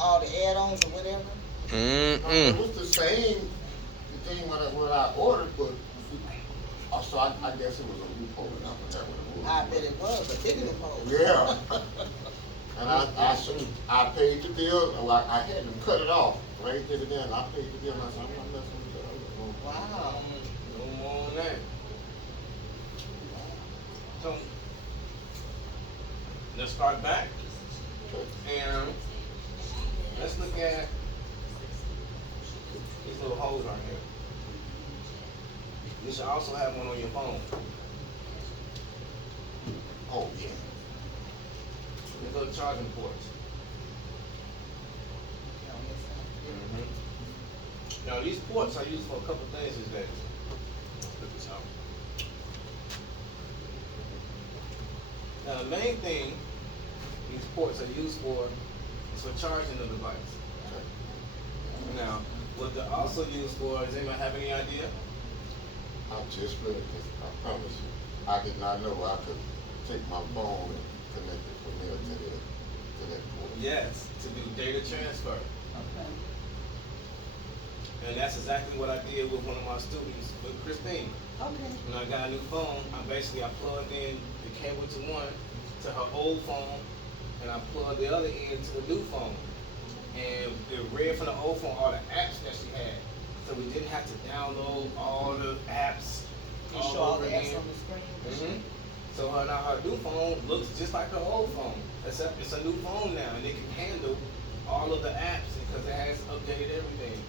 all the add-ons or whatever. Mm-mm. It was the same thing when I ordered, but so I guess it was a loophole, and I forgot what it I was. bet it was a big loophole. Yeah. And I paid the bill. Well, I had them cut it off. Right there and then I paid the bill. And I said, I'm not messing with that. Wow. No more on that. So let's start back and let's look at these little holes right here. You should also have one on your phone. Oh yeah. These little charging ports. Now these ports are used for a couple things these days. Look this out. Now the main thing these ports are used for is for charging the device. Now, what they're also used for, does anyone have any idea? I just read this. I promise you. I did not know I could take my phone and connect it from there to that port. Yes, to do data transfer. Okay. And that's exactly what I did with one of my students, with Christine. Okay. When I got a new phone, I plugged in the cable to one to her old phone, and I plugged the other end to the new phone. And it read from the old phone all the apps that she had. So we didn't have to download all the apps You all show all over the apps again. on the screen. hmm So her new phone looks just like her old phone, except it's a new phone now, and it can handle all of the apps because it has updated everything,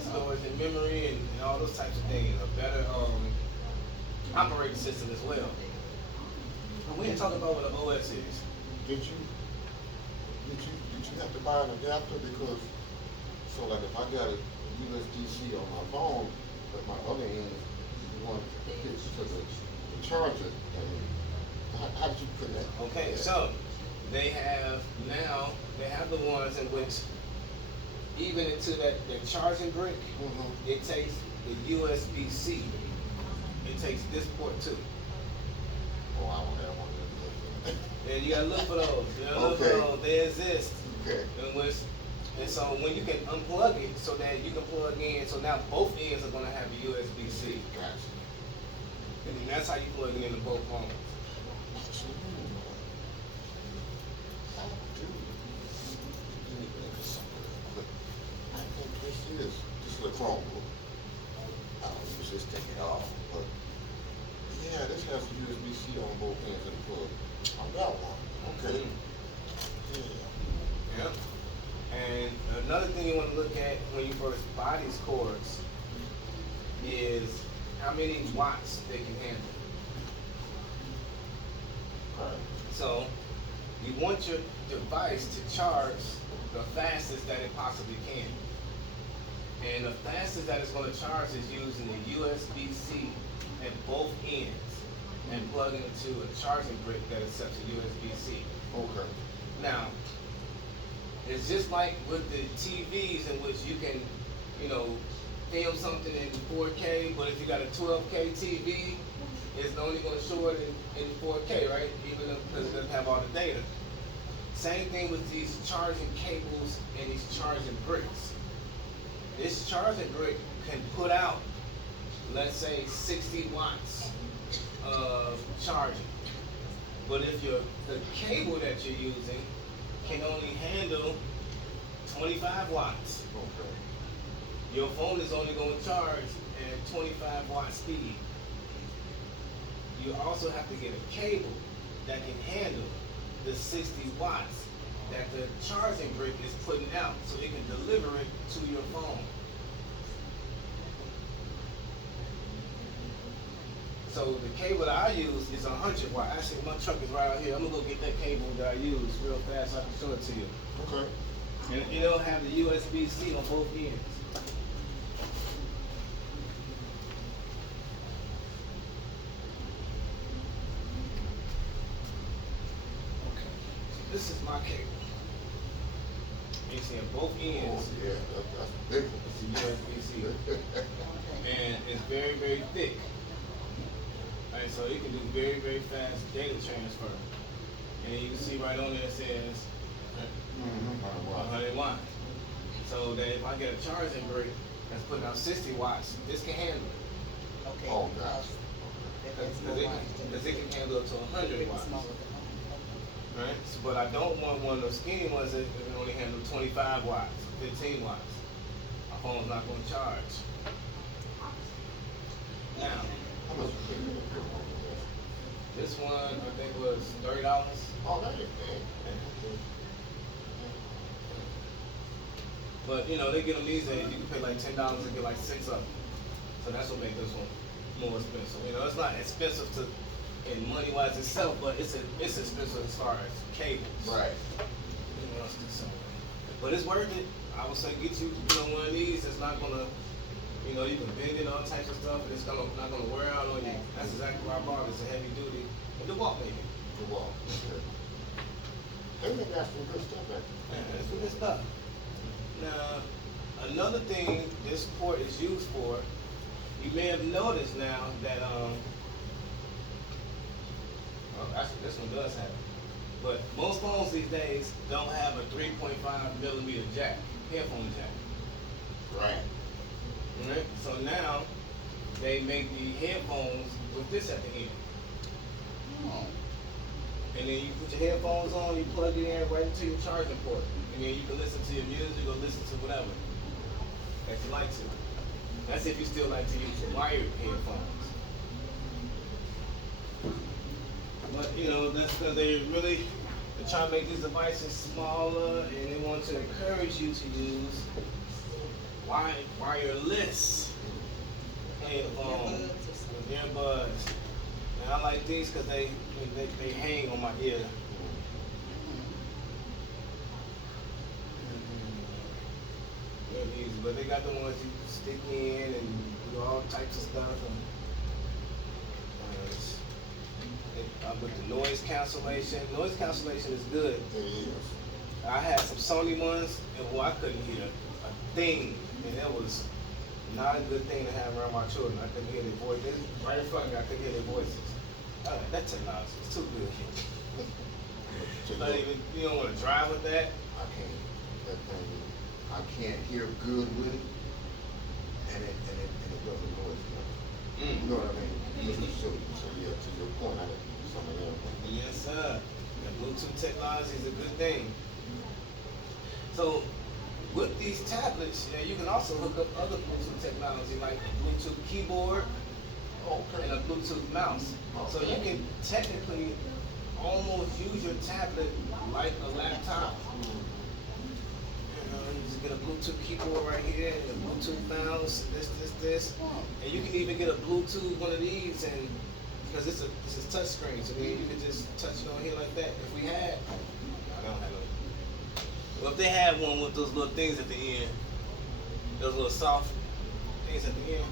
storage and memory and all those types of things, a better operating system as well. But we ain't talking about what the OS is. Did you have to buy an adapter because so like if I got a USB-C on my phone, but my other end you want to get to the charger, and how did you put that? Okay, so they have the ones in which even into that charging brick, Mm-hmm. it takes the USB-C. It takes this port too. Oh, I don't have one of those. And you gotta look for those. You gotta look for Okay. those. They exist. Okay. And so when you can unplug it so that you can plug in, so now both ends are gonna have a USB-C. Gotcha. And then that's how you plug it into both phones. I think this is a Chromebook. I don't use this thing at all, but yeah, this has a USB-C on both ends of the plug. I got one. Okay. Yeah. Yeah. And another thing you want to look at when you first buy these cords is how many watts they can handle. Right. So you want your device to charge the fastest that it possibly can. And the fastest that it's going to charge is using the USB-C at both ends and plugging it into a charging brick that accepts a USB-C. Okay. Now, it's just like with the TVs in which you can, film something in 4K, but if you got a 12K TV, it's only going to show it in 4K, right? Even because it doesn't have all the data. Same thing with these charging cables and these charging bricks. This charging brick can put out, let's say, 60 watts of charging. But if the cable that you're using can only handle 25 watts, Okay. your phone is only going to charge at 25 watt speed. You also have to get a cable that can handle the 60 watts that the charging brick is putting out so it can deliver it to your phone. So the cable that I use is 100 watt. Actually, my truck is right out here. I'm gonna go get that cable that I use real fast so I can show it to you. Okay. And it'll have the USB-C on both ends. Okay. So this is my cable. You see on both Oh ends, yeah, that's a big one. it's a USB-C. And it's very, very thick. Right, so it can do very, very fast data transfer. And you can see right on there it says Mm-hmm. 100 watts. So that if I get a charging brick that's putting out 60 watts, this can handle it. Okay. Oh, gosh. Because it can handle up to 100 watts. Right? So, but I don't want one of those skinny ones that can only handle 25 watts, 15 watts. My phone's not going to charge. Now, How much you pay for that equipment? this one I think was $30. Oh, that ain't bad. But you know, they get them these days, you can pay like $10 and get like 6 of them. So that's what makes this one more expensive. You know, it's not expensive to in money wise itself, but it's expensive as far as cables. Right. You know, it's just something. But it's worth it. I would say get you, one of these that's not gonna, you can bend it, all types of stuff, and it's not gonna wear out on you. That's exactly why I bought it. It's a heavy duty. The walk maybe. The wall. Okay. They got some good stuff back there. Yeah, that's what this stuff. Now, another thing this port is used for, you may have noticed now that actually this one does have it. But most phones these days don't have a 3.5 millimeter jack, headphone jack. Right. Right? So now they make the headphones with this at the end. Oh. And then you put your headphones on, you plug it in right into your charging port. And then you can listen to your music or listen to whatever that you like to. That's if you still like to use wired headphones. But that's because they're trying to make these devices smaller, and they want to encourage you to use wireless headphones with earbuds. And I like these because they hang on my ear. They're easy, but they got the ones you stick in and do all types of stuff. With the noise cancellation. Noise cancellation is good. It is. I had some Sony ones, and I couldn't hear a thing, and that was not a good thing to have around my children. I couldn't hear their voices. Right in front of me, I couldn't hear their voices. That technology is too good. You don't want to drive with that. I can't. That thing, I can't hear good with it, and it doesn't know it's good. You know what I mean? So yeah, to your point, I got some of them. Yes, sir. The Bluetooth technology is a good thing. So, with these tablets, you can also hook up other Bluetooth technology like a Bluetooth keyboard and a Bluetooth mouse. So you can technically almost use your tablet like a laptop. You just get a Bluetooth keyboard right here and a Bluetooth mouse, this. And you can even get a Bluetooth one of these, and because this is touch screen, so you can just touch it on here like that. If we had, I don't have no. Well, if they had one with those little things at the end, those little soft things at the end.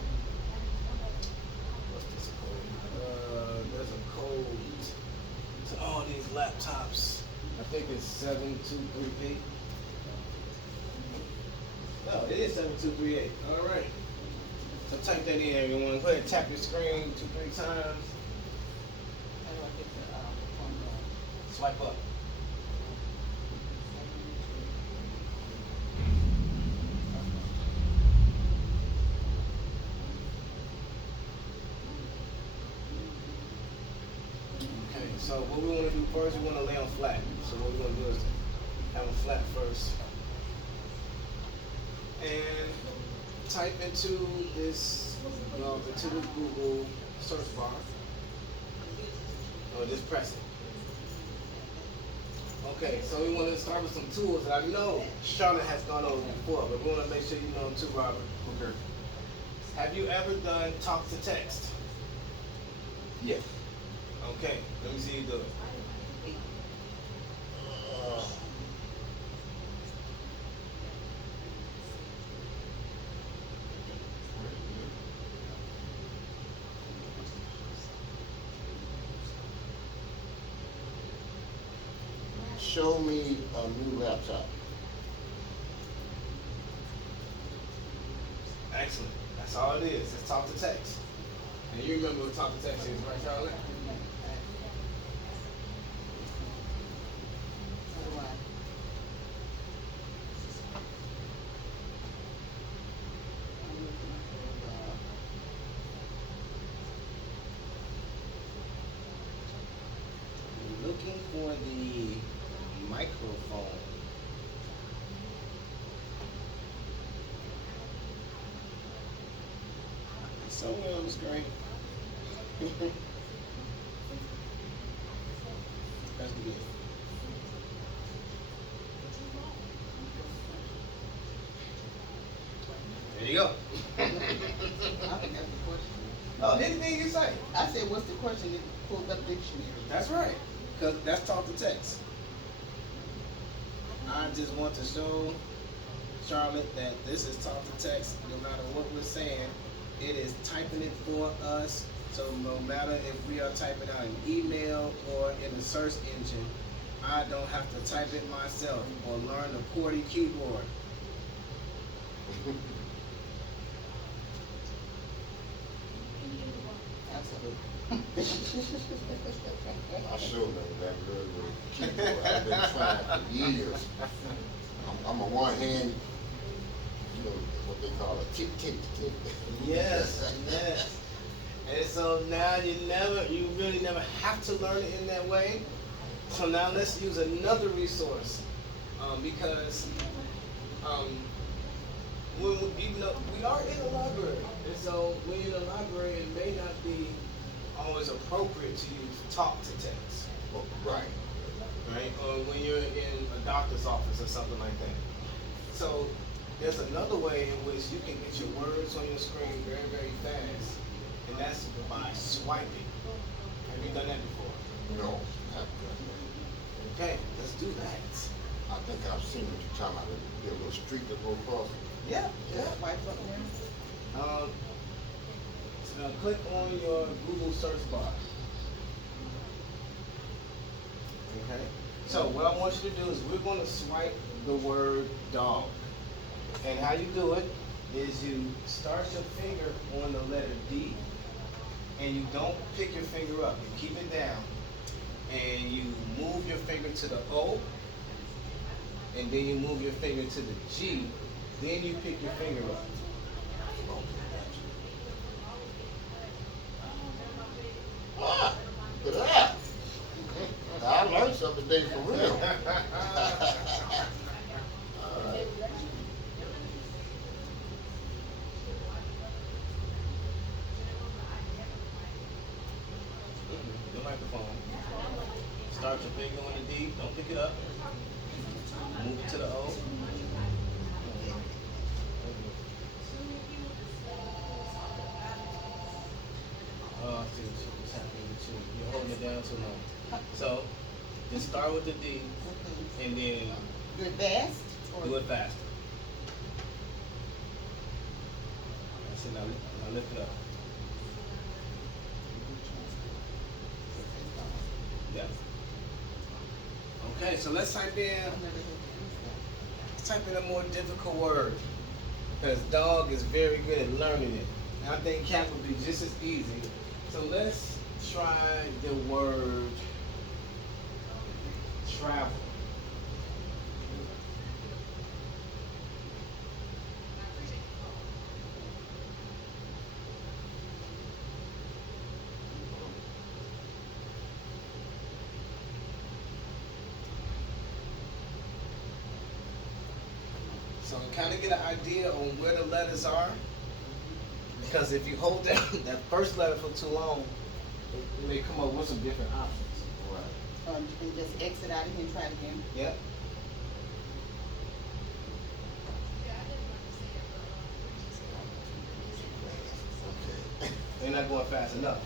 What's this code? There's a code to all these laptops. I think it's 7238. No, it is 7238. All right. So type that in, everyone. Go ahead and tap your screen 2-3 times. Swipe up. Okay, so what we want to do first, we want to lay on flat. So what we're going to do is have a flat first. And type into this, into the Google search bar. Or just press it. Okay, so we want to start with some tools that I know Charlotte has gone over before, but we want to make sure you know them too, Robert. Okay. Have you ever done talk to text? Yes. Okay, let me see you do it. Show me a new laptop. Excellent. That's all it is. It's talk to text. And you remember what talk to text is, right, Charlotte? somewhere on the screen. That's good. There you go. I think that's the question. Oh, anything you say. I said, what's the question? It pulled up dictionary. That's right. Because that's talk to text. I just want to show Charlotte that this is talk to text. No matter what we're saying, it is typing it for us. So no matter if we are typing out an email or in a search engine, I don't have to type it myself or learn the QWERTY keyboard. Absolutely. I sure know that really keyboard. I've been trying for years. I'm a one hand, you know, what they call a tick. Yes, yes. And so now you really never have to learn it in that way. So now let's use another resource, because even though we are in a library, and so when you're in a library, it may not be always appropriate to use talk to text, Right. right? Or when you're in a doctor's office or something like that. So there's another way in which you can get your words on your screen very, very fast, and that's by swiping. Have you done that before? No. Okay, let's do that. I think I've seen what you're talking about. There's a little street that goes across. Yeah, yeah. White button there. So now click on your Google search bar. Okay. So what I want you to do is we're going to swipe the word dog. And how you do it is you start your finger on the letter D, and you don't pick your finger up. You keep it down, and you move your finger to the O, and then you move your finger to the G, then you pick your finger up. Ah, look at that. I learned something today for real. All right. The microphone. Start your finger on the D, don't pick it up. Move it to the O. Oh, I see what's happening with you. You're holding it down too long. So, just start with the D, and then Do it fast? Or do it faster. That's it, now lift it up. Yeah. Okay, so let's type in a more difficult word, because dog is very good at learning it. And I think cat would be just as easy. So let's try the word travel. So kind of get an idea on where the letters are, because if you hold down that first letter for too long, it may come up with some different options. Right. you can just exit out of here and try it again. Yep. Okay. They're not going fast enough.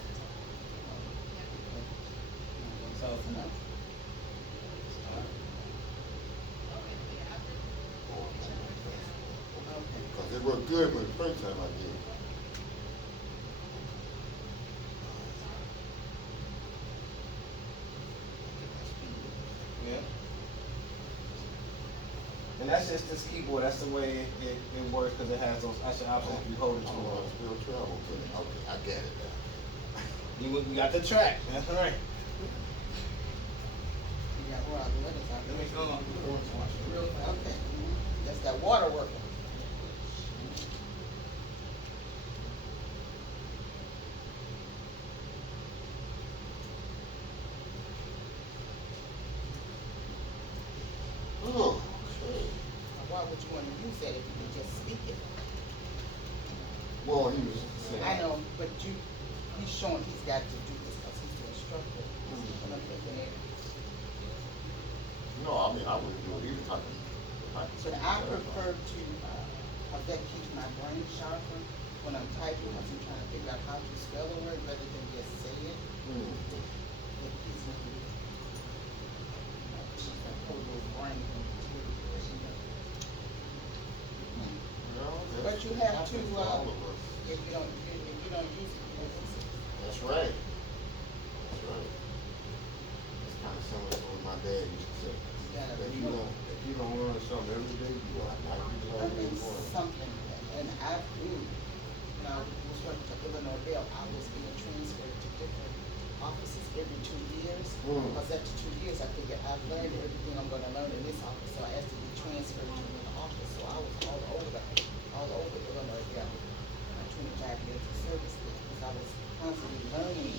So, No. Because it worked good when the first time I did it. yeah. And that's just this keyboard. That's the way it works, because it has those extra options if you hold it too Oh, long. still travel. Okay, I get it now. You got the track. That's right. You got where all the letters are. Let me go on. Real fast. Okay. That's that water working. Oh, okay. Why would you want to use that if you can just speak it? Well, he was saying. I know, but he's showing he's got to do this because he's the instructor. And I'm thinking, No, I mean, I wouldn't do it either type of. but I prefer to, that keeps my brain sharper when I'm typing, because I'm trying to figure out how to spell a word rather than just say it. It keeps me, that whole little brain. But you have to, if you don't use it, you don't use it. That's right. That's right. It's kind of similar to what my dad used to say. Yeah, If you don't learn something every day, you are not I mean, going to. something, and I do, when I was working for Illinois Bell, I was being transferred to different offices every 2 years. Because after 2 years, I figured I've learned everything I'm gonna learn in this office, so I asked to be transferred to another office, so I was all over Illinois Bell. My 25 years of service there, because I was constantly learning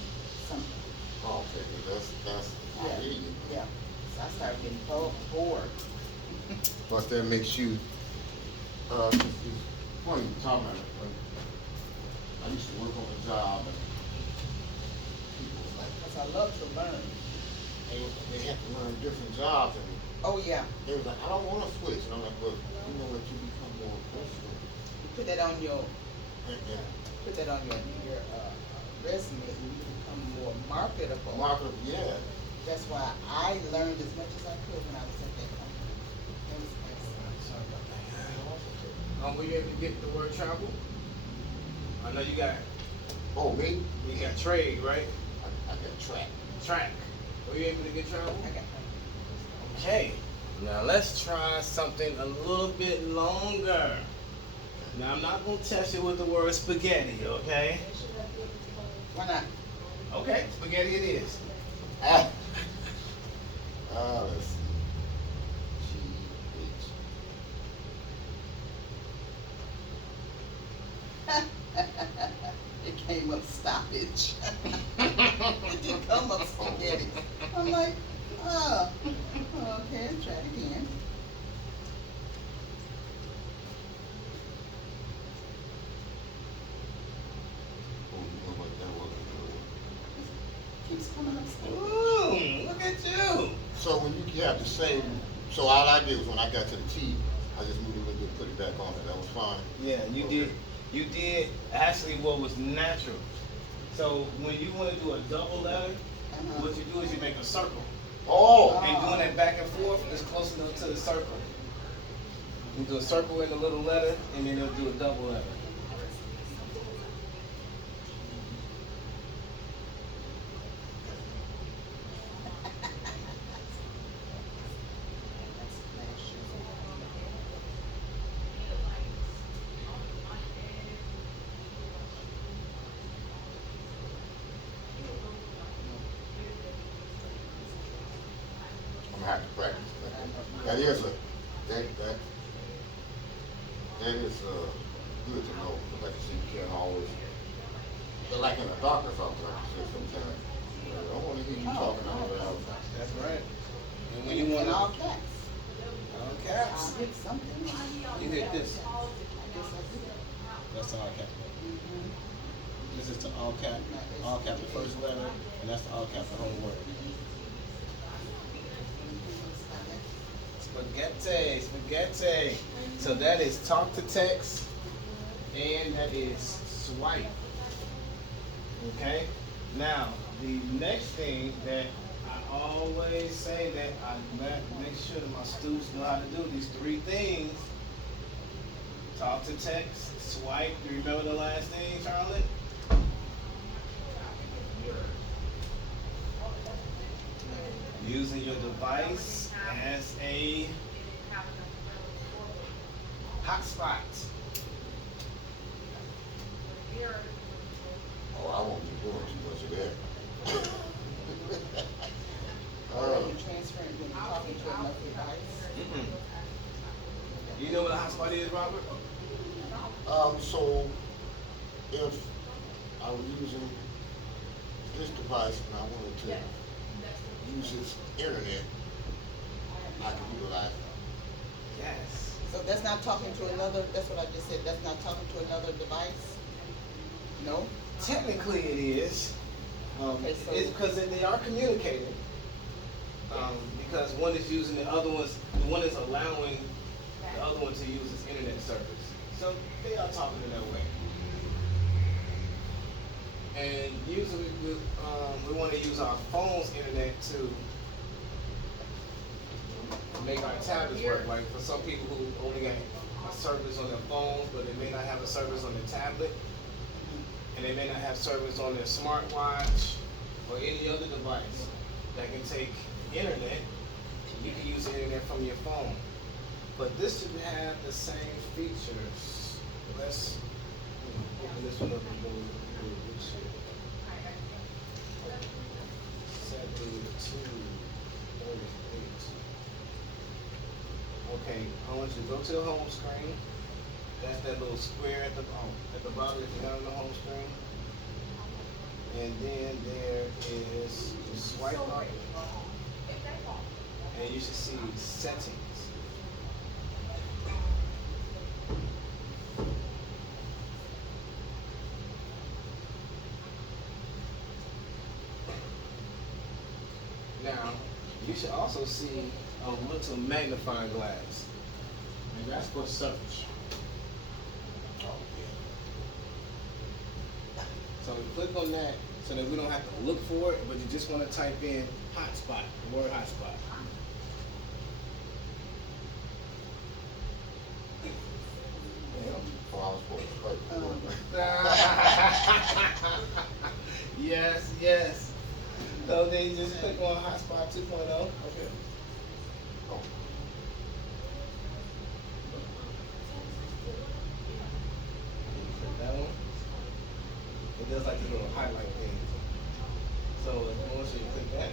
something. Oh, okay, that's, I hear you. Yeah, so I started getting bored. But that makes you, it's funny talking about it. I used to work on a job and people was like, Because I love to learn. they had to learn different jobs and Oh, yeah. they was like, I don't wanna switch. And I'm like, well, you know what, you become more professional. You put that on your Yeah. resume, and you become more marketable. Market, yeah. That's why I learned as much as I could when I was at that company. It was excellent. Sorry about that. Were you able to get the word travel? I know you got Me? trade, right? I got track. Track. Were you able to get travel? I got Okay. Now let's try something a little bit longer. Now I'm not gonna test you with the word spaghetti, okay? Why not? Okay, spaghetti it is. Let's see. GH. It came up stoppage. It didn't come up spaghetti. I'm like, oh, okay, try it again. Oh, you know what, that wasn't good. Keeps coming up spaghetti. Ooh, look at you. So when you have the same, so all I did was when I got to the T, I just moved a little bit, put it back on it. That was fine. Yeah, you Okay. did. You did actually what was natural. So when you want to do a double letter, what you do is you make a circle. Oh, And doing that back and forth is close enough to the circle. You do a circle in the little letter, and then you'll do a double letter. I'm gonna have to practice. That is that is good to know. But like you said, you can't always. But like in a doctor's office, like you said, sometimes I don't want to hear you talking out loud. That's right. And when you In want all to, caps. all caps, I hit something. you hit this. I guess I did. That's all cap. Mhm. This is to all cap the first letter, and that's to all cap the whole word. Spaghetti, spaghetti. So that is talk to text, and that is swipe. Okay? Now, the next thing that I always say that I make sure that my students know how to do these three things. Talk to text, swipe. Do you remember the last thing, Charlotte? Using your device as a hotspot. Oh, I won't be doing too much of that. Or when you're transferring, when you're talking to another device. You know what a hotspot is, Robert? So if I was using this device and I wanted to use its internet, I can utilize it. Yes. So that's not talking to another, that's what I just said, that's not talking to another device? No? Technically, it is. Okay, so- It's because they are communicating. Because one is using the one is allowing the other one to use its internet service. So they are talking in that way. And usually we want to use our phone's internet to make our tablets work. Like for some people who only got a service on their phones, but they may not have a service on their tablet, and they may not have service on their smartwatch or any other device that can take internet. You can use the internet from your phone. But this should have the same features. Let's open this one up and go which here. 7238. Okay, I want you to go to the home screen. That's that little square at the bottom if you have on the home screen. And then there is swipe up. And you should see settings. Now, you should also see a little magnifying glass. And that's for search. So we click on that so that we don't have to look for it, but you just want to type in hotspot, the word hotspot. Yes, yes. So then you just click on hotspot 2.0. Okay. That one. It does like this little highlight thing. So once you click that.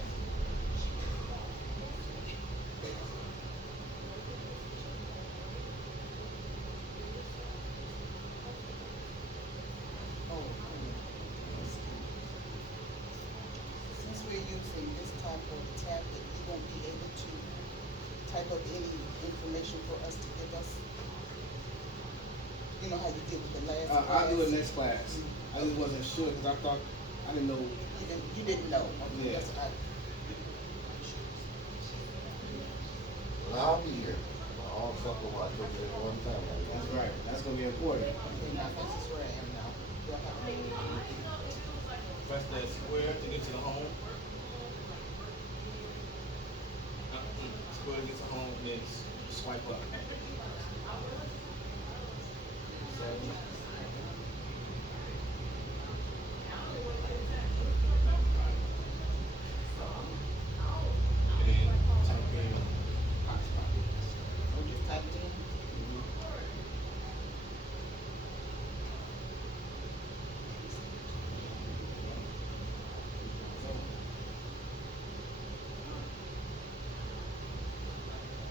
Since we're using this type of tablet, you won't be able to type up any information for us to give us? You know how you did with the last class? I'll do it next class. I just wasn't sure because I didn't know. You didn't know? Okay, Yeah. that's what Well, I'll be here. I'll fucking watch it at one time. That's right. That's gonna be important. okay, now this is where I am now. Do I have to- Press that square to get to the home. Square to get to home, then swipe up. Seven. And then type in hotspot. Oh, just type it in?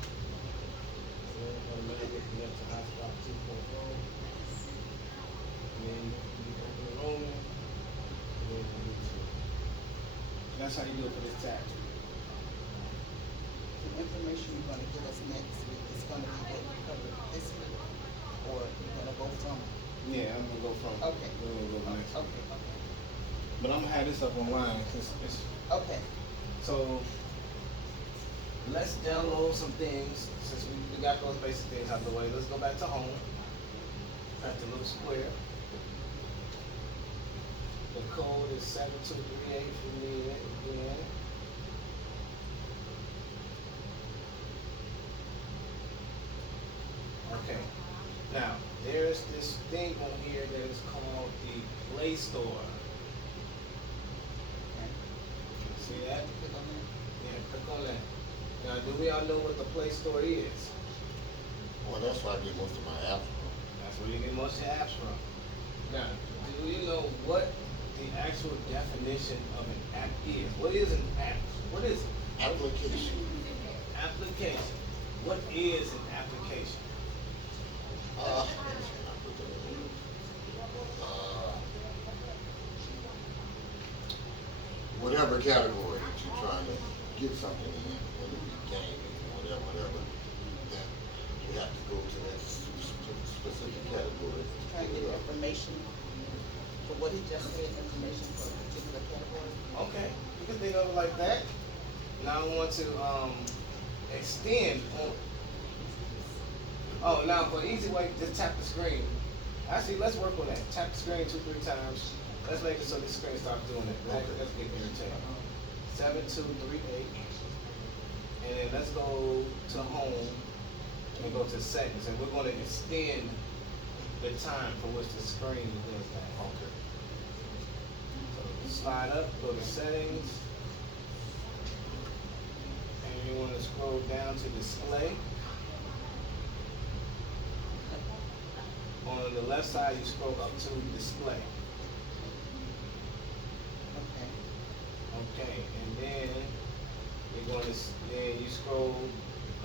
So automatically connect to hotspot 2.0. And then you open the roaming. And then you do two. And that's how you do it for this tab. The information you're gonna give us next week is gonna be what we covered this week? Or you're gonna go from? Yeah, I'm gonna go from. Okay. We're gonna go next. Okay, okay. But I'm gonna have this up online. It's, Okay, so let's download some things since we got those basic things out of the way. Let's go back to home. Press the little square. The code is 7238 if you need it again. Okay. Now, there's this thing on here that is called the Play Store. okay. See that? Click on that. Yeah, click on that. Now, do we all know what the Play Store is? Well, that's where I get most of my apps from. That's where you get most of your apps from. Now, do you know what the actual definition of an app is? What is an app? What is it? Application. Application. What is an application? Uh, whatever category that you're trying to get something in, whether it be gaming or whatever, then you have to go to that specific category. Trying to get information for what he just said, information for a particular category. Okay, you can think of it like that. Now I want to extend on. Oh, now for an easy way, just tap the screen. Actually, let's work on that. Tap the screen 2-3 times. Let's make it so the screen stops doing it. Let's get irritated. 7238. And then let's go to home and go to settings. And we're going to extend the time for which the screen does that. Okay. So slide up, go to settings. And you want to scroll down to display. On the left side, you scroll up to display. Okay. Okay, and then you're going to, then you scroll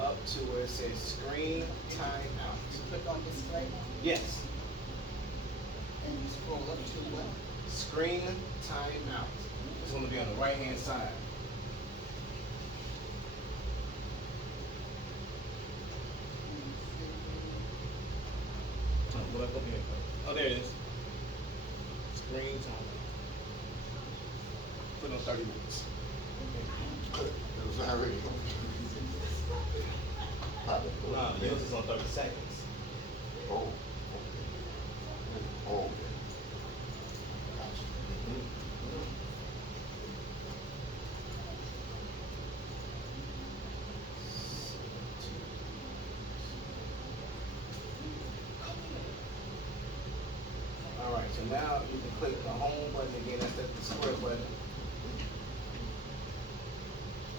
up to where it says screen timeout. Click on display Yes, and you scroll up to what? screen timeout. It's going to be on the right hand side. Oh, there it is. Screen timeout. Put on 30 minutes. It was already. No, yours is on 30 seconds. Oh, okay. Oh, okay. Gotcha. All right, so now you can click the home button again. That's the square button.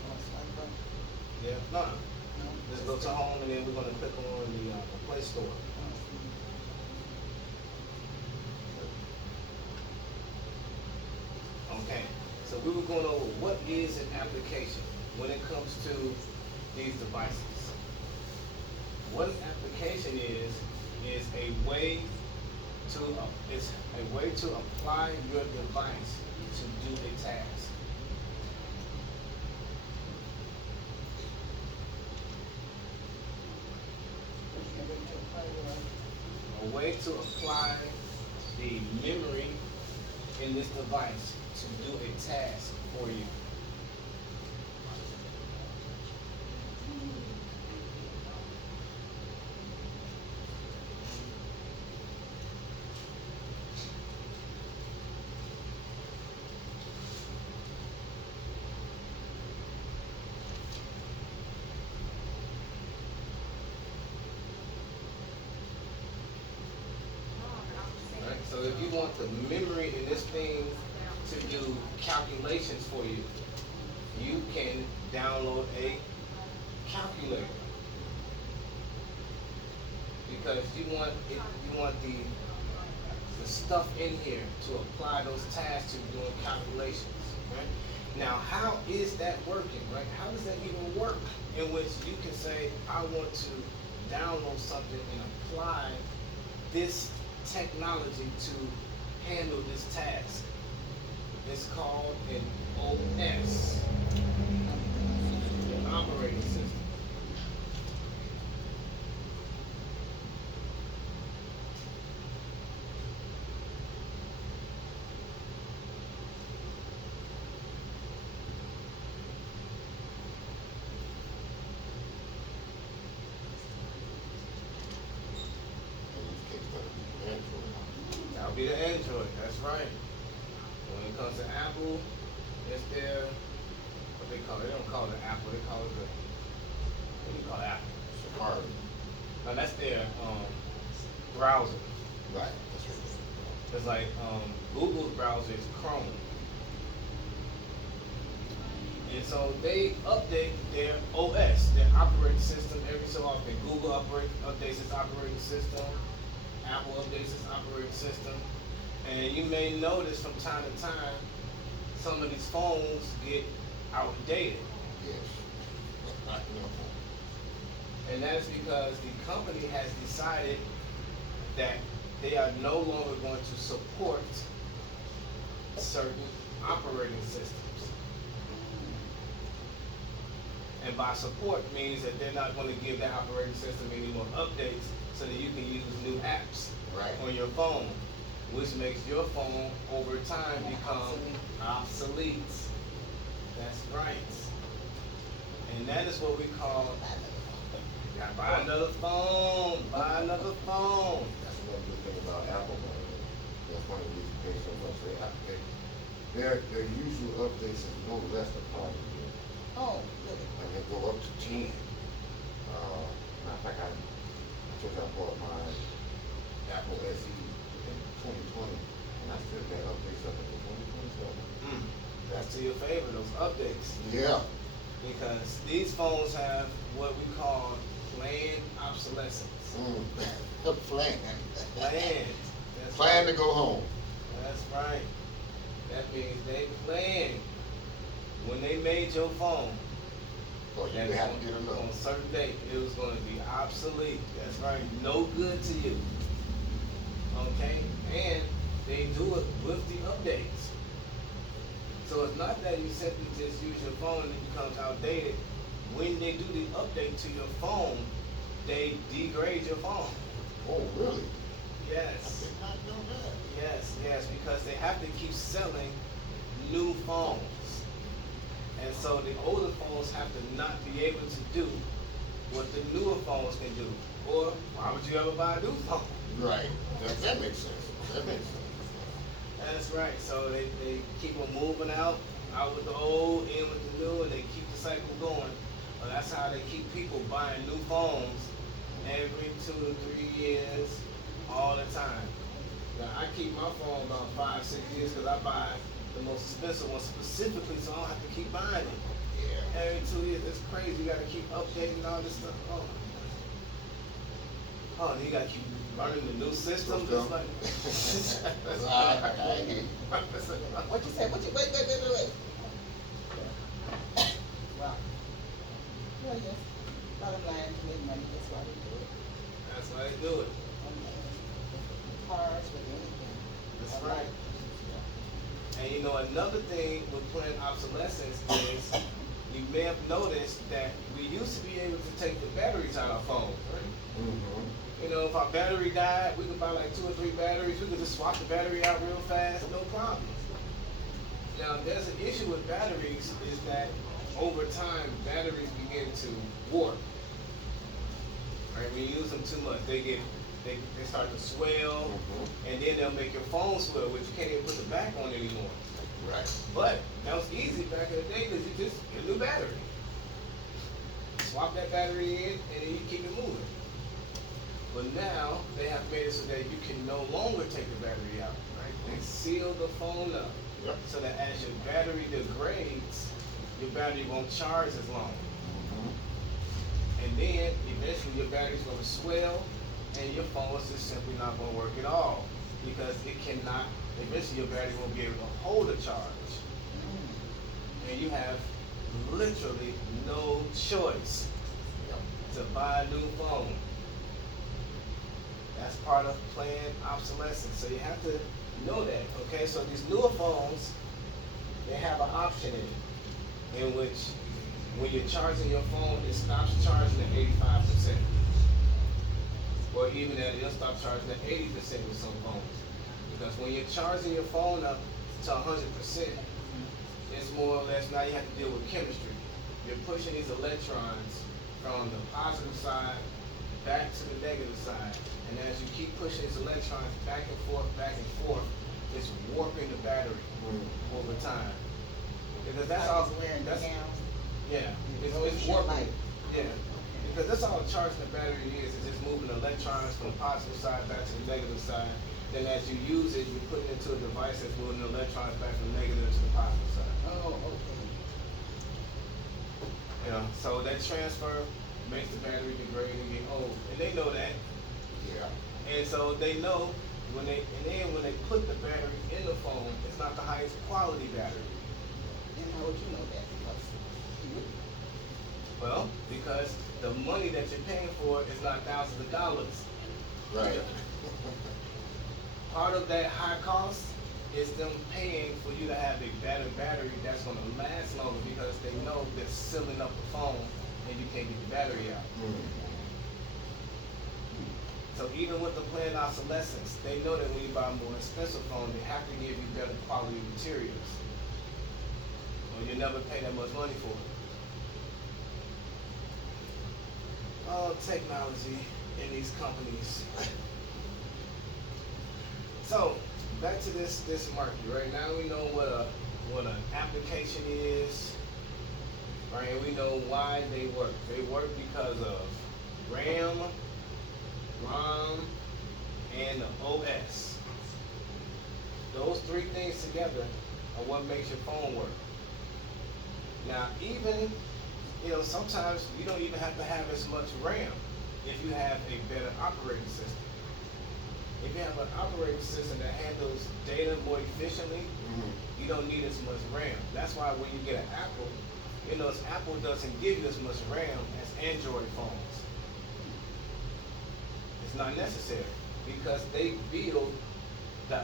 Oh, swipe up. Yeah, no, No? let's go to home and then we're gonna click on the Play Store. Okay, so we were going over what is an application when it comes to these devices. What an application is a way to apply your device to do a task. A way to apply the memory in this device to do a task for you. Right? So if you want the memory in this thing to do calculations for you, you can download a calculator. Because you want the stuff in here to apply those tasks to doing calculations. Right? Now, how is that working? Right? How does that even work? In which you can say, I want to download something and apply this technology to handle this task. It's called an OS, an operating system. In this case, that'll be Android. That'll be the Android, that's right. When it comes to Apple, it's their, what they call it, they don't call it Apple, they call it the, what do you call Apple? Safari. No, that's their browser. Right, that's right. It's like Google's browser is Chrome. And so they update their OS, their operating system, every so often. Google updates its operating system. Apple updates its operating system. And you may notice from time to time, some of these phones get outdated. Yes. I know. And that is because the company has decided that they are no longer going to support certain operating systems. And by support means that they're not going to give that operating system any more updates so that you can use new apps Right. on your phone. which makes your phone over time become obsolete. That's right. And that is what we call, buy another phone, buy another phone. That's another good thing about Apple, man. That's one of the reasons they pay so much. Their usual updates is no less than 5 years. Oh, really? And they go up to 10. Matter of fact, I took out bought my Apple SE in 2020, and I still got updates up until 2027. That's to your favor, those updates. Yeah. Because these phones have what we call planned obsolescence. Plan. Planned. That's Plan to right. go home. That's right. That means they planned when they made your phone. So you that have on- to get on another. a certain date, it was going to be obsolete. That's right. No good to you. Okay? And they do it with the updates. So it's not that you simply just use your phone and it becomes outdated. When they do the update to your phone, they degrade your phone. Oh, really? Yes. Did not know that. Yes, because they have to keep selling new phones. And so the older phones have to not be able to do what the newer phones can do. Or why would you ever buy a new phone? Right. That makes sense. That makes sense. That's right. So they keep them moving out with the old, in with the new, and they keep the cycle going. But that's how they keep people buying new phones every 2 to 3 years, all the time. Now I keep my phone about 5, 6 years because I buy the most expensive one specifically, so I don't have to keep buying it. Yeah. Every 2 years, it's crazy. You gotta keep updating all this stuff. Oh, and you gotta keep learning the new system. Just like. I hear you. What you say? Wait. Wow. Well, yes. Bottom line, to make money, that's why we do it. That's why they do it. With cars, with anything. That's All right. And you know, another thing with planned obsolescence is you may have noticed that we used to be able to take the batteries out of our phones, right? Mm-hmm. You know, if our battery died, we could buy like 2 or 3 batteries. We could just swap the battery out real fast, no problem. Now, there's an issue with batteries is that over time, batteries begin to warp. Right? When you use them too much, they start to swell, and then they'll make your phone swell, which you can't even put the back on anymore. Right. But that was easy back in the day because you just get a new battery. Swap that battery in, and then you keep it moving. But now they have made it so that you can no longer take the battery out. Right? They seal the phone up Yep. so that as your battery degrades, your battery won't charge as long. Mm-hmm. And then eventually your battery's going to swell, and your phone is just simply not going to work at all because it cannot. Eventually your battery won't be able to hold a charge, and you have literally no choice to buy a new phone. That's part of planned obsolescence. So you have to know that, okay? So these newer phones, they have an option in it, in which when you're charging your phone, it stops charging at 85%. Or even that it'll stop charging at 80% with some phones. Because when you're charging your phone up to 100%, it's more or less, now you have to deal with chemistry. You're pushing these electrons from the positive side back to the negative side. And as you keep pushing these electrons back and forth, it's warping the battery over time. Because that's all, wearing that's, down. yeah, it's Ocean warping. light. Yeah, because that's all charging the battery is just moving electrons from the positive side back to the negative side. Then as you use it, you put it into a device that's moving the electrons back from the negative to the positive side. Oh, okay. You know, so that transfer makes the battery degrade and get old, and they know that. Yeah. And so they know when they put the battery in the phone, it's not the highest quality battery. And how would you know that? Because you wouldn't. Well, because the money that you're paying for is not thousands of dollars. Right. Part of that high cost is them paying for you to have a better battery that's going to last longer because they know they're sealing up the phone and you can't get the battery out. Mm. So So even with the planned obsolescence, they know that when you buy a more expensive phone, they have to give you better quality materials, or you never pay that much money for it. Oh, technology in these companies. So back to this market. Right now we know what an application is, right? And we know why they work. They work because of RAM, ROM, and the OS. Those three things together are what makes your phone work. Now, even, sometimes you don't even have to have as much RAM if you have a better operating system. If you have an operating system that handles data more efficiently, you don't need as much RAM. That's why when you get an Apple, Apple doesn't give you as much RAM as Android phones. It's not necessary because they build the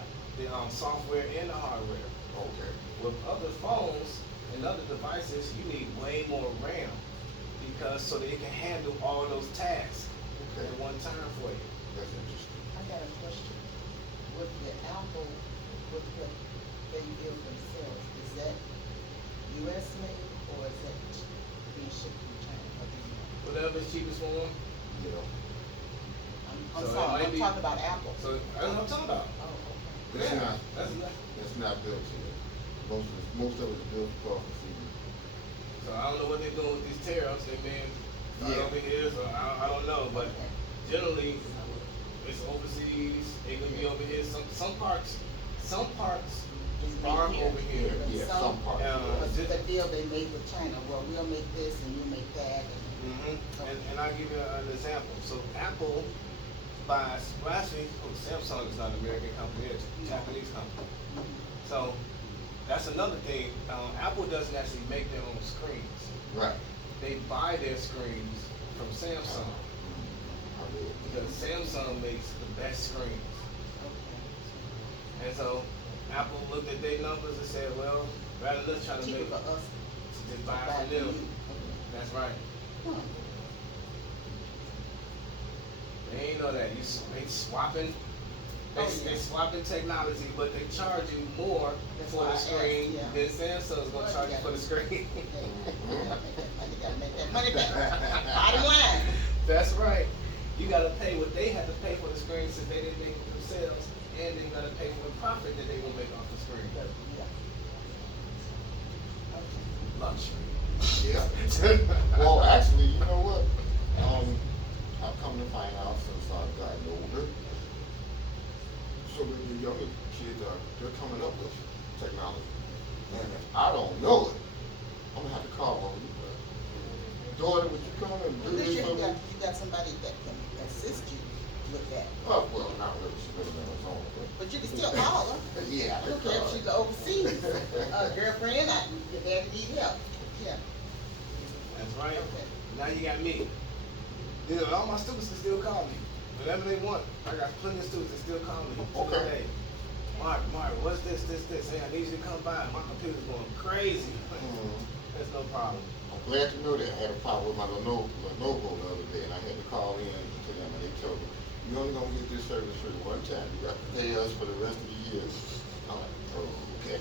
software and the hardware. Okay. With other phones and other devices, you need way more RAM so that it can handle all those tasks at one time for you. That's interesting. I got a question. With the Apple, with what they build themselves, is that US made or is that being shipped from China? Or do you know? Whatever's cheapest for them. You know, I'm So it sorry, might I'm be- talking about Apple. So that's what I'm talking about. Oh, okay. it's Yeah, not, that's it's not built here. Most of it's built across the sea. So I don't know what they're doing with these tariffs. They may start Yeah. over here, so I don't know. But Okay. generally, it's overseas. It can be over here. Some parts It's made are here. over here. Yeah, Some- some parts. But the deal they made with China, well, we'll make this and you make that and. And I'll give you an example. So Apple buys, well actually, Samsung is not an American company, it's a Japanese company. So that's another thing. Apple doesn't actually make their own screens. Right. They buy their screens from Samsung I will. because Samsung makes the best screens. And so Apple looked at their numbers and said, well, rather than trying to Cheaper make, for us. just buy it from them. That's right. Hmm. They ain't know that. They swapping. They swapping technology, but they charge you more That's for why I the asked, screen yeah. than Samsung's gonna charge you for the screen. You gotta make that money back. Bottom line. That's right. You gotta pay what they had to pay for the screen since they didn't make it themselves, and then you gotta pay for the profit that they will make off the screen. Luxury. Yeah. Well, actually, you know what? I've come to find out since I've gotten older, so the younger kids they're coming up with technology. And if I don't know it, I'm gonna have to call one of you. Daughter, would you come and do At least this for me? you got somebody that can assist you with that. Oh, well, not really, she's living on her own, But you can still call her. yeah, I don't care if she's overseas. Girlfriend, your daddy need help. Yeah. That's right. Okay. Now you got me. All my students can still call me whenever they want. I got plenty of students that still call me. To this Okay. day. Mark, what's this? Hey, I need you to come by. My computer's going crazy. There's no problem. I'm glad to know that. I had a problem with my Lenovo the other day, and I had to call in to them, and they told me, "You only gonna get this service for the one time. You got to pay us for the rest of the year." I'm like, "Oh, okay."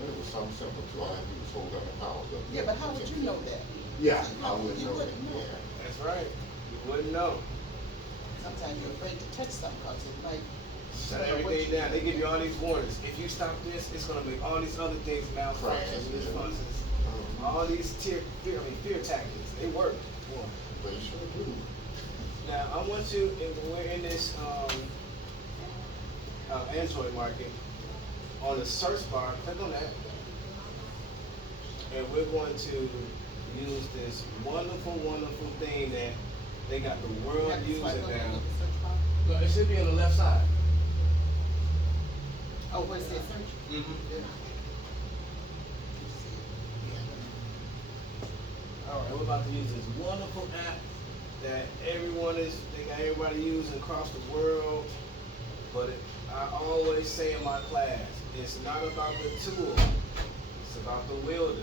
And it was something simple too. All I had to do was hold down the power. Yeah, but how would you know that? Yeah, You I wouldn't you know that. wouldn't know. Yeah. That's right. You wouldn't know. Sometimes you're afraid to touch something because it might. Shut everything down. They give you all these warnings. If you stop this, it's gonna make all these other things malfunction. All these fear tactics. They work. They sure do. Now I want you, we're in this Android market. On the search bar, click on that, and we're going to use this wonderful, wonderful thing that they got the world using now. No, it should be on the left side. Oh, where it says search? All right, we're about to use this wonderful app that they got everybody using across the world. But I always say in my class, it's not about the tool, it's about the wielder.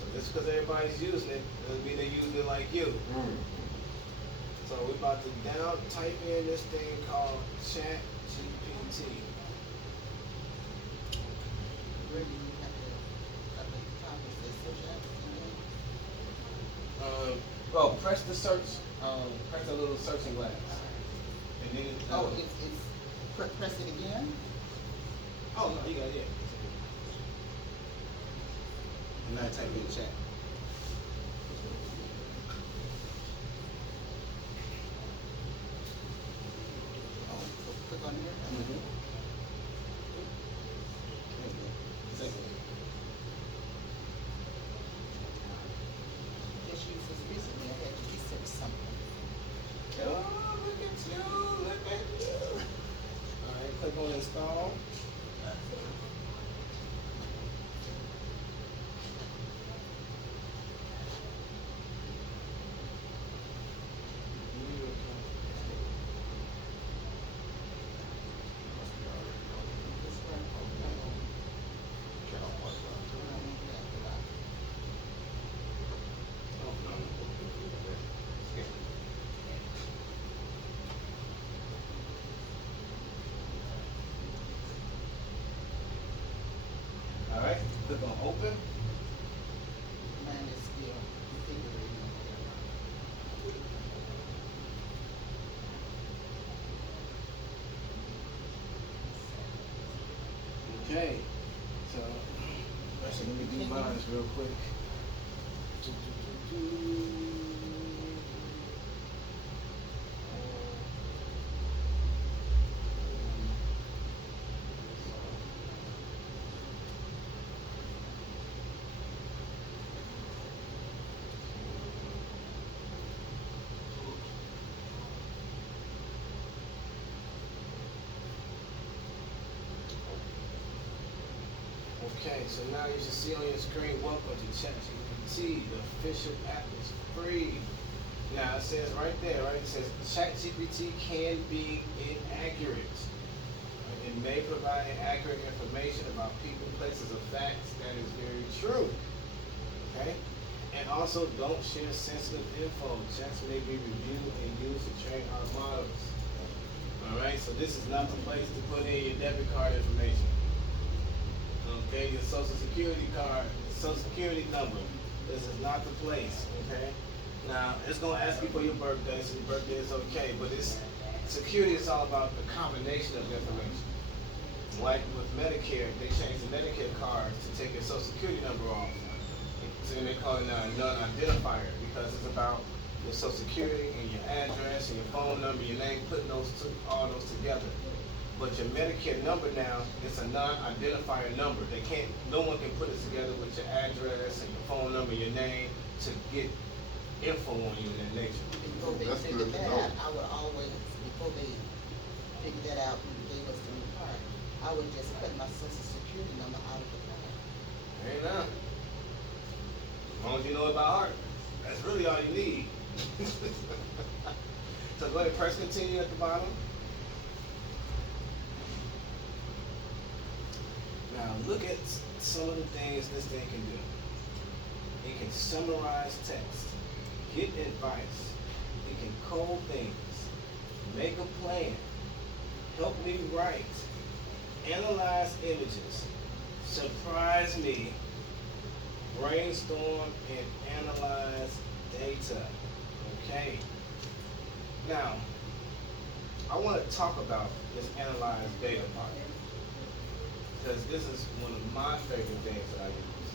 So just because everybody's using it, doesn't mean they're using it like you. So we're about to down type in this thing called Chat GPT. Where do you have to, at the top it says social apps, Well, press the search, press the little searching glass. And then oh, it's, press it again? oh no, you got it. And now type in chat. Oh, so click on here. Mm-hmm. Second. Just used this recently, I had to research something. Oh, look at you, look at you. Alright, click on install. This one, Can I watch that? Alright, click on open. mine is still configuring. Okay, so actually let me do mine real quick. Okay, so now you should see on your screen, welcome to ChatGPT. The official app is free. Now it says right there, right? It says ChatGPT can be inaccurate. It may provide inaccurate information about people, places, or facts. That is very true. Okay? And also, don't share sensitive info. Chats may be reviewed and used to train our models. Alright, so this is not the place to put in your debit card information. Okay, your social security card, social security number. This is not the place, okay? Now, it's gonna ask you for your birthday, so your birthday is okay, but it's security is all about the combination of information. Like with Medicare, they changed the Medicare card to take your social security number off. So they call it now a non-identifier because it's about your social security and your address and your phone number, your name, putting all those together. But your Medicare number now is a non-identifier number. No one can put it together with your address and your phone number, your name to get info on you in that nature. Before they That's figured good to that know. out, I would always, before they figured that out and gave us the new card, I would just put my social security number out of the card. There you go. As long as you know it by heart, that's really all you need. So go ahead and press continue at the bottom. Now look at some of the things this thing can do. It can summarize text, get advice, it can code things, make a plan, help me write, analyze images, surprise me, brainstorm and analyze data. Okay. Now, I want to talk about this analyze data part because this is one of my favorite things that I use.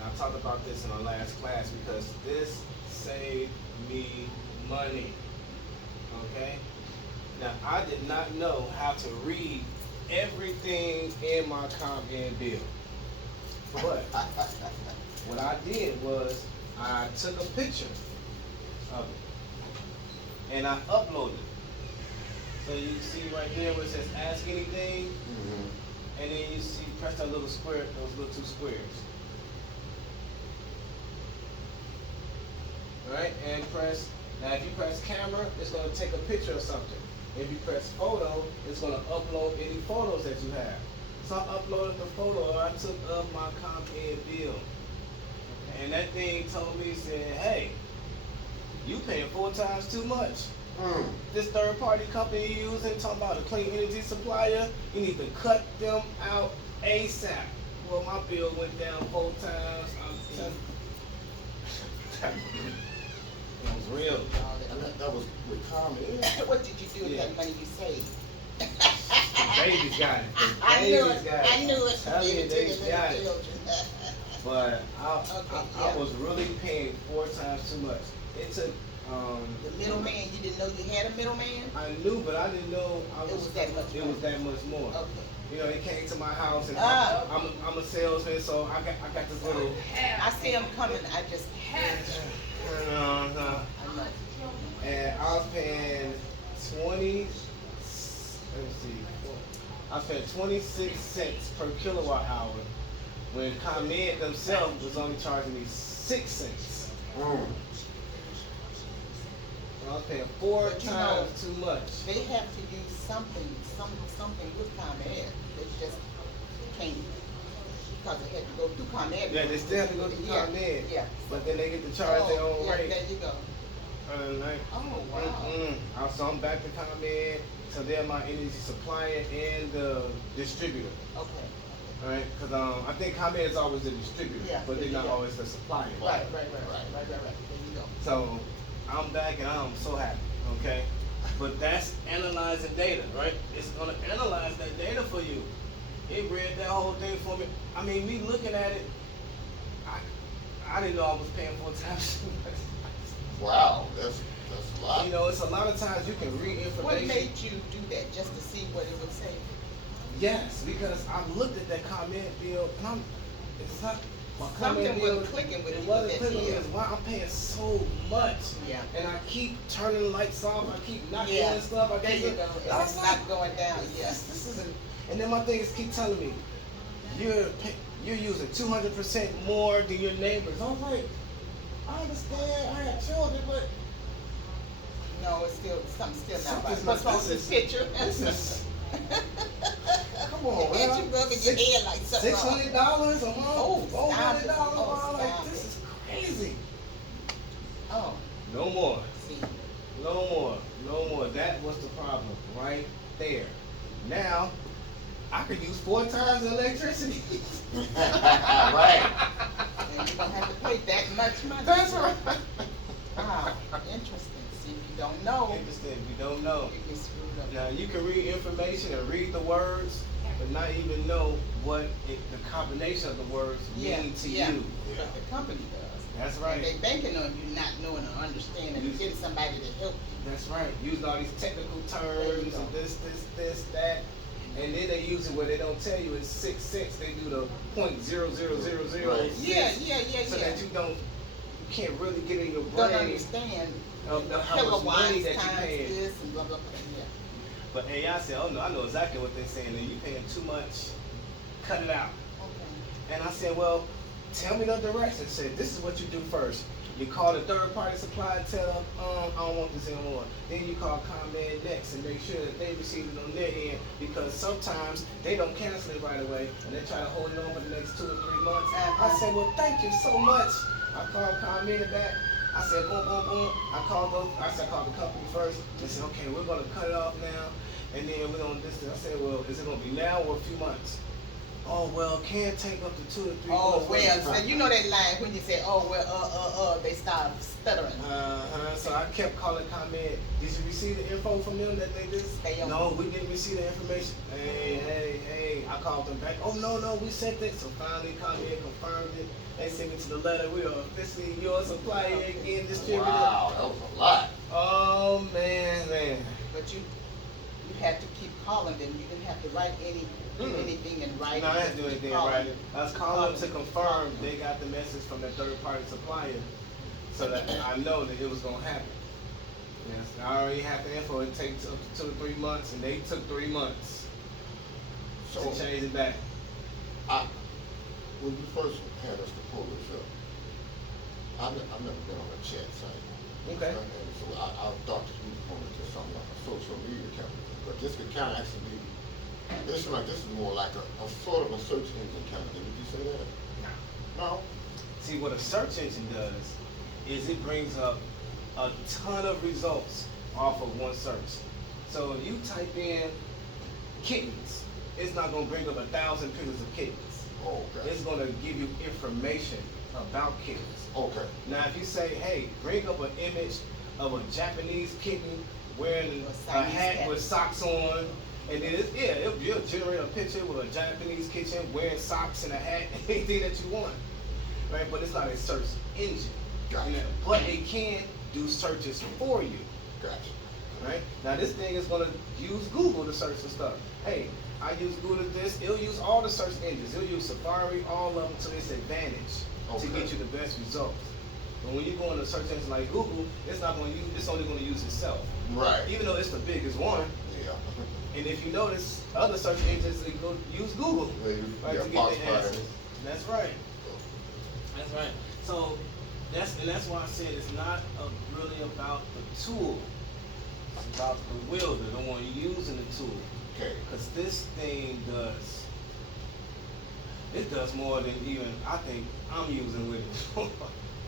And I talked about this in our last class because this saved me money. Okay? Now, I did not know how to read everything in my CompGen bill. But what I did was I took a picture of it and I uploaded it. So you see right there where it says ask anything, and then you see press that little square, those little two squares. Alright, and press, now if you press camera, it's going to take a picture of something. If you press photo, it's going to upload any photos that you have. So I uploaded the photo I took of my CompEd bill. And that thing told me, said, hey, you paying 4 times too much. Mm. This third party company you using, talking about a clean energy supplier, you need to cut them out ASAP. Well, my bill went down 4 times. I'm telling you. It was real. And that was with ComEd. What did you do with Yeah. that money you saved? Babies got it. The I knew babies it. got it. I knew it. Tell Give you, it to they the got little it. children. But I Yeah. was really paying 4 times too much. It took, The middleman, you didn't know you had a middleman? I knew, but I didn't know It was that much It more. was that much more. Okay. You know, he came to my house and Ah. I'm a salesman, so I got this little. I see him coming, I just, Uh, I know. and I was paying 20. Let me see. I was paying 26 cents per kilowatt hour, when ComEd themselves was only charging me 6 cents. Mm. So I was paying 4 But you times know, too much. They have to use something with ComEd. They just can't, because they had to go through ComEd. Yeah, they still have to go through Yeah, ComEd. Yeah. But then they get to charge their own yeah, rate. there you go. Like, Oh, wow. So I'm back to ComEd, so they're my energy supplier and the distributor. Okay. Alright, because I think ComEd is always the distributor, Yeah, but they're not yeah. always the supplier. Right. There you go. So I'm back and I'm so happy, okay? But that's analyzing data, right? It's gonna analyze that data for you. It read that whole thing for me. I mean, me looking at it, I didn't know I was paying 4 times too much. Wow, that's a lot. You know, it's a lot of times you can read information. What made you do that, just to see what it would say? Yes, because I looked at that ComEd bill and it's not my Something ComEd bill. wasn't clicking with It you wasn't with that clicking with bill. me. Is why I'm paying so much. Yeah. And I keep turning the lights off. I keep not Yeah. doing stuff. I There keep you go. I And was it's like, not going down, yeah. This isn't. And then my thing is keep telling me you're using 200% more than your neighbors. I was like, I understand. I have children, but No, it's still, something's still not right. Something's What's not- wrong with this this is- picture? this is- come on, Ain't man. you rubbing your head like something wrong? $600 a month. Oh, stop $400 it. a Oh, month. Like stop this it. is crazy. Oh, No more. see. No more. No more. That was the problem right there. Now, I could use 4 times the electricity. Right. And you don't have to pay that much money. That's right. Wow, interesting. See, if you don't know, Interesting. If you don't know. you get screwed up. Now, you can read information and read the words, but not even know what the combination of the words mean to you. But the company does. That's And right. they banking on you not knowing or understanding and getting somebody to help you. That's right. Using all these technical There you terms go. and this, that. And then they use it where they don't tell you it's 6 cents. They do the .00000. Right. Yeah. So that you can't really get in your Don't brain understand of how much money kilowatts that you times paying. this and blah, blah, blah, yeah. But AI said, oh no, I know exactly what they're saying. And you paying too much. Cut it out. Okay. And I said, well, tell me the direction. Said, this is what you do first. You call the third party supplier and tell them, I don't want this anymore. Then you call ComEd next and make sure that they receive it on their end, because sometimes they don't cancel it right away and they try to hold it on for the next 2 or 3 months. I said, well, thank you so much. I called ComEd back. I said, boom, boom, boom. I called the company first. They said, okay, we're gonna cut it off now, and then we're gonna this. I said, well, is it gonna be now or a few months? Oh, well, it can take up to 2 or 3 Oh, months. well, so you know that line when you say, oh, well, they start stuttering. So I kept calling ComEd. Did you receive the info from them that they did? They No, we didn't receive the information. Hey. I called them back. Oh, no, we sent it. So finally ComEd confirmed it. They sent me to the letter. We are officially your supplier again, distributor. Wow, that was a lot. Oh, man. But you had to keep calling them. You didn't have to write anything in writing. No, I didn't do Just keep anything in calling. writing. I was calling them to confirm they got the message from the third party supplier, so that I know that it was gonna happen. Yes, I already have the info. It takes up to 2 to 3 months, and they took 3 months So, to change it back. when you first had us to pull this up, I've never been on a chat site. Okay. And so I thought that you wanted to something like a social media company, but this could kind of actually be, this is more like a sort of a search engine kind of thing. Would you say that? No. See, what a search engine does is it brings up a ton of results off of one search. So if you type in kittens, it's not gonna bring up 1,000 pictures of kittens. Okay. It's gonna give you information about kittens. Okay. Now, if you say, hey, bring up an image of a Japanese kitten wearing Or a Siamese hat cat. with socks on, and then it'll generate a picture with a Japanese kitten wearing socks and a hat, anything that you want, right? But it's not a search engine. Gotcha. You know, but it can do searches for you, Gotcha. right? Now, this thing is gonna use Google to search for stuff. Hey, I use Google this. It'll use all the search engines. It'll use Safari, all of them to its advantage to Okay. get you the best results. But when you go into a search engine like Google, it's not going to use. It's only going to use itself. Right. Even though it's the biggest one. Yeah. And if you notice, other search engines they go use Google, Yeah, right, yeah, to get the Foxfire. answers. That's right. That's right. So that's why I said it's not really about the tool. It's about the wielder, the one using the tool. Okay. Because this thing does more than even I think I'm using with it.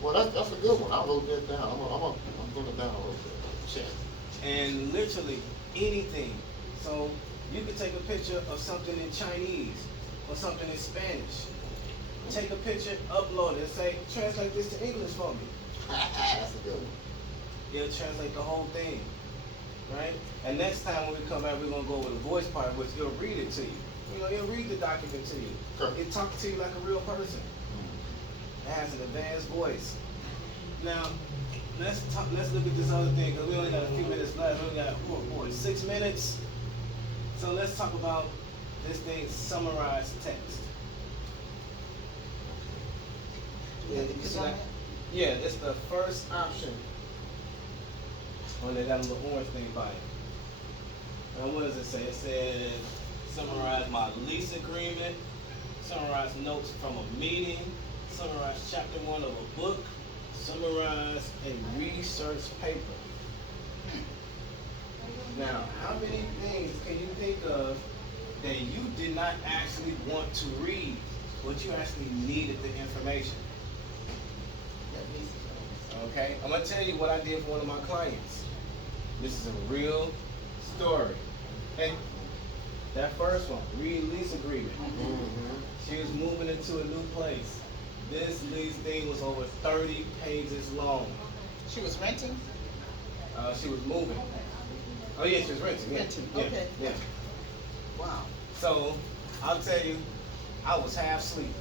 Well, that's a good one. I wrote that down. I'm going to download that. Check. And literally anything. So you could take a picture of something in Chinese or something in Spanish. Take a picture, upload it, and say, translate this to English for me. That's a good one. It'll translate the whole thing. Right? And next time when we come back, we're gonna go with the voice part, which it'll read it to you. You know, it'll read the document to you. Okay. It'll talk to you like a real person. It has an advanced voice. Now, let's look at this other thing, because we only got a few minutes left. We only got 6 minutes. So let's talk about this thing, summarized text. Yeah, you see that? Yeah, it's the first option on that little orange thing by it. Now what does it say? It says, summarize my lease agreement, summarize notes from a meeting, summarize chapter 1 of a book, summarize a research paper. Now, how many things can you think of that you did not actually want to read, but you actually needed the information? Okay, I'm gonna tell you what I did for one of my clients. This is a real story. And that first one, lease agreement. Mm-hmm. She was moving into a new place. This lease thing was over 30 pages long. She was renting? She was moving. Oh yeah, she was renting. Yeah. Renting, Yeah. okay. Yeah. Wow. So I'll tell you, I was half asleep.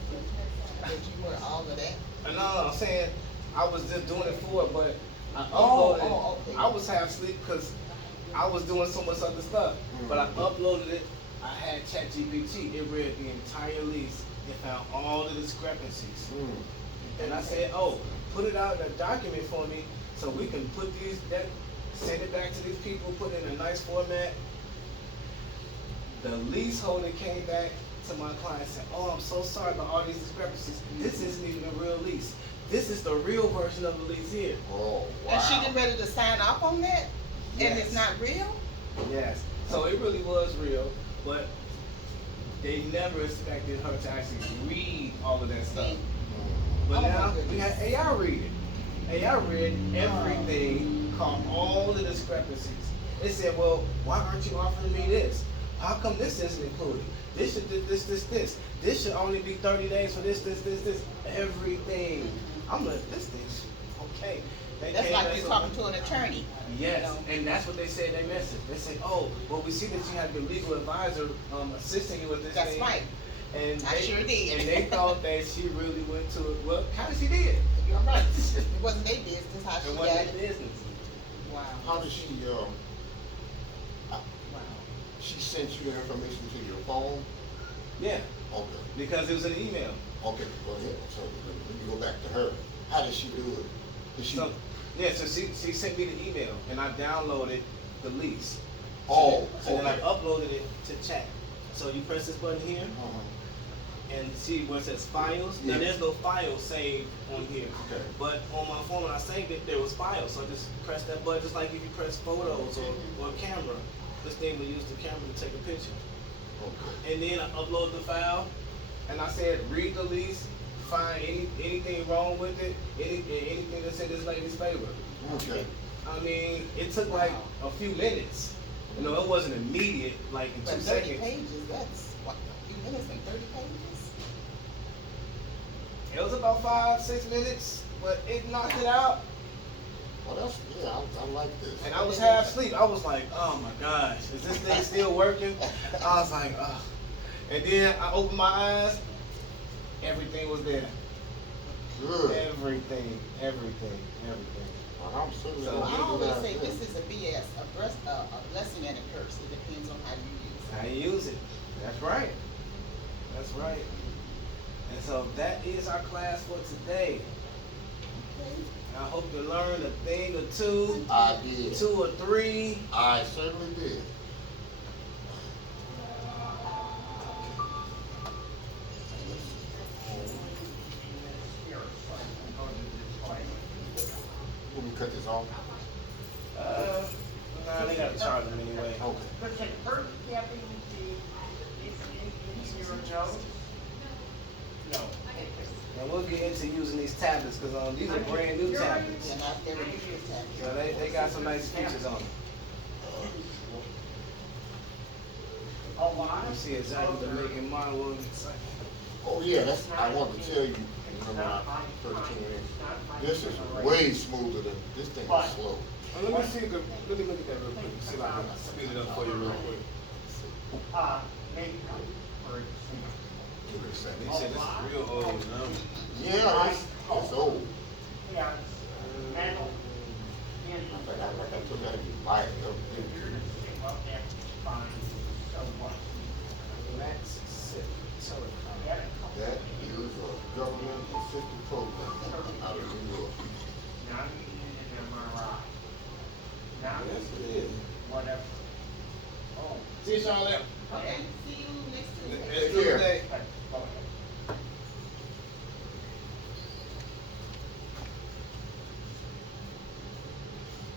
But you were all of that? No, I'm saying I was just doing it for it, but I Oh, uploaded. okay. I was half asleep because I was doing so much other stuff. But I uploaded it. I had ChatGPT. It read the entire lease. It found all the discrepancies. And I said, "Oh, put it out in a document for me, so we can put send it back to these people, put it in a nice format." The leaseholder came back to my client and said, "Oh, I'm so sorry about all these discrepancies. This isn't even a real lease. This is the real version of the lease here." Oh, wow. And she getting ready to sign off on that? And Yes. it's not real? Yes. So it really was real, but they never expected her to actually read all of that stuff. But Oh my now we goodness. had AI read it. AI read everything, caught all the discrepancies. It said, "Well, why aren't you offering me this? How come this isn't included? This should do this. This should only be 30 days for this. Everything." I'm like, this thing's okay. They That's came like back you so- talking to an attorney. Yes, You know? and that's what they said in their message. They said, "Oh, well, we see that you have your legal advisor assisting you with this That's thing." right. And I they, sure did. And they thought that she really went to it. Well, kind of she did. You're right. It wasn't their business how she It got wasn't it. business. Wow. How did she, Wow. she sent you the information to your phone? Yeah, Okay. because it was an email. Okay, go ahead. So let me go back to her. How did she do it? Did she? So she sent me the email, and I downloaded the lease. Oh, So then I okay. uploaded it to chat. So you press this button here and see where it says files. Now Yeah. there's no file saved on here. Okay. But on my phone when I saved it, there was files. So I just press that button, just like if you press photos or camera. This thing will use the camera to take a picture. Okay. And then I upload the file, and I said, read the lease, find anything wrong with it, anything that's in this lady's favor. Okay. I mean, it took like a few minutes. You know, it wasn't immediate, like in But 2 30 seconds. pages, that's what, a few minutes and 30 pages? It was about 5, 6 minutes, but it knocked it out. Well, that's, yeah, I like this. And I was half asleep. I was like, oh my gosh, is this thing still working? I was like, oh. And then I opened my eyes, everything was there. Good. Everything. Well, I'm certainly So- gonna I do always that. say this is a BS, a blessing and a curse. It depends on how you use it. How you use it. That's right. That's right. And so that is our class for today. I hope you learned a thing or two, I did. 2 or 3. I certainly did. Let me cut this off. Nah, they gotta charge them anyway. Okay. Listen, first stepping into your nose. No. And we'll get into using these tablets, because these are brand new tablets. And I've never used this So tablet. they got some nice features on them. A lot You of. see exactly the make and model. Oh, yeah, that's, I wanted to tell you, when I first came in, this is way smoother than, this thing is slow. Let me see, let me look at that real quick, see if I can speed it up for you real quick. Maybe, for Give it a second. They said this is real old, no? Yeah, it's old. yeah, metal. I think I took that and buy it. Well, that's fine, so what? Max Telecom. Yeah. That is a government-assisted program out of New York. Not even an MRI. Not Yes, it is. whatever. Oh. See you, Charlotte. Okay, see you next Tuesday. Next Take care. Tuesday.